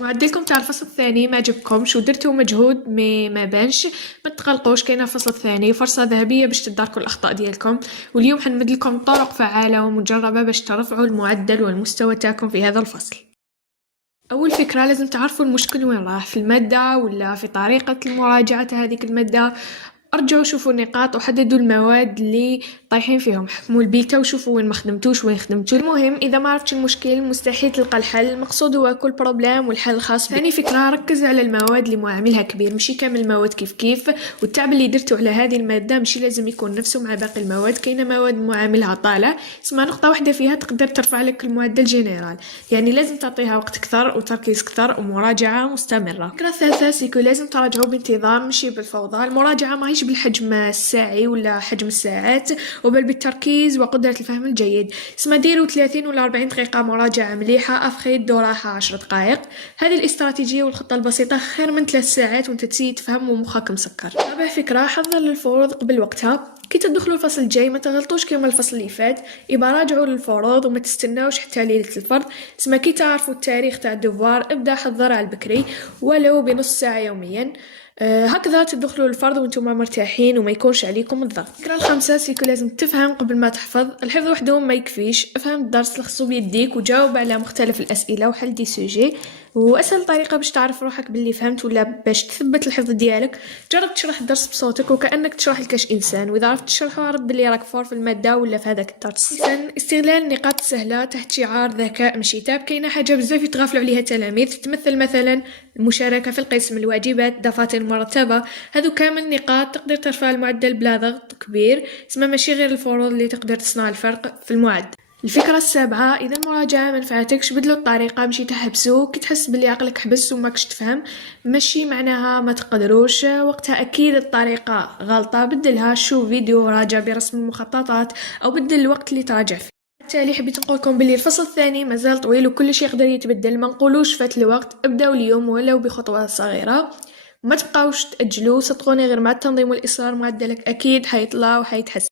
معدلكم تاع الفصل الثاني ما عجبكمش ودرتوا مجهود ما بانش. ما تقلقوش، كاين الفصل الثاني فرصه ذهبيه باش تداركوا الاخطاء ديالكم. واليوم حنمد لكم طرق فعاله ومجربه باش ترفعوا المعدل والمستوى تاعكم في هذا الفصل. اول فكره لازم تعرفوا المشكل وين راح، في الماده ولا في طريقه المراجعه هذيك الماده. ارجعوا شوفوا النقاط وحددوا المواد اللي طايحين فيهم، حكموا البيتا وشوفوا وين ما خدمتوش وين خدمتوا. المهم اذا ما عرفتش المشكل مستحيل تلقى الحل. المقصود هو كل بروبليم والحل الخاص بك. ثاني فكره، ركز على المواد اللي معاملها كبير، ماشي كامل المواد كيف والتعب اللي درتو على هذه الماده ماشي لازم يكون نفسه مع باقي المواد. كاينه مواد معاملها طالع، اسمها نقطه واحده فيها تقدر ترفع لك المعدل جنرال. يعني لازم تعطيها وقت كثر وتركيز كثر ومراجعه مستمره. الفكره الثالثه سيكو لازم تراجعوا بانتظام ماشي بالفوضى. المراجعه ماهيش بالحجم الساعي ولا حجم الساعات، وبل بالتركيز وقدرة الفهم الجيد. اسمها ديروا 30 ولا 40 دقيقة مراجعة مليحة، أفخي دو راحة 10 دقائق. هذه الاستراتيجية والخطة البسيطة خير من 3 ساعات وانت تسي تفهم ومخك مسكر. رابع فكرة، حضر للفروض قبل وقتها. كي تدخلوا الفصل الجاي ما تغلطوش كما الفصل اللي فات، يبقى راجعوا للفروض وما تستناوش حتى ليلة الفرض. اسمها كي تعرفوا التاريخ تاع الدوفوار ابدا حضر على البكري ولو بنص ساعة يوميا. هكذا تدخلوا الفرض وانتم مرتاحين وما يكونش عليكم الضغط. الفكرة الخامسة سيكو لازم تفهم قبل ما تحفظ. الحفظ وحده ما يكفيش، افهم الدرس اللي خصو بيديك وجاوب على مختلف الأسئلة وحل دي سوجي. واسهل طريقة باش تعرف روحك باللي فهمت ولا باش تثبت الحفظ ديالك، جرب تشرح الدرس بصوتك وكأنك تشرح لكاش انسان، واذا عرفت تشرحه عرف باللي راك فور في المادة ولا في هذاك الدرس. استغلال النقاط السهلة تحت شعار ذكاء ماشي تاب. كاينه حاجة بزاف يتغافلوا عليها التلاميذ، تمثل مثلا المشاركة في القسم، الواجبات، دفاتر مرتبة. هذو كامل نقاط تقدر ترفع المعدل بلا ضغط كبير. اسمها ماشي غير الفروض اللي تقدر تصنع الفرق في المعدل. الفكرة السابعة، إذا المراجعة منفعتكش بدلوا الطريقة، مشي تحبسوا كي تحس بلي عقلك حبس وماكش تفهم، ماشي معناها ما تقدروش. وقتها أكيد الطريقة غلطة، بدلها، شوف فيديو راجع برسم المخططات أو بدل الوقت اللي تراجع فيه. بالتالي حبيت نقولكم بلي الفصل الثاني مازال طويل وكل شيء يقدر يتبدل. ما نقولوش فات الوقت، ابداو اليوم ولو بخطوة صغيرة، ما تبقاوش تأجلوا. صدقوني غير مع التنظيم والإصرار معدلك أكيد حيطلع وحيتحسن.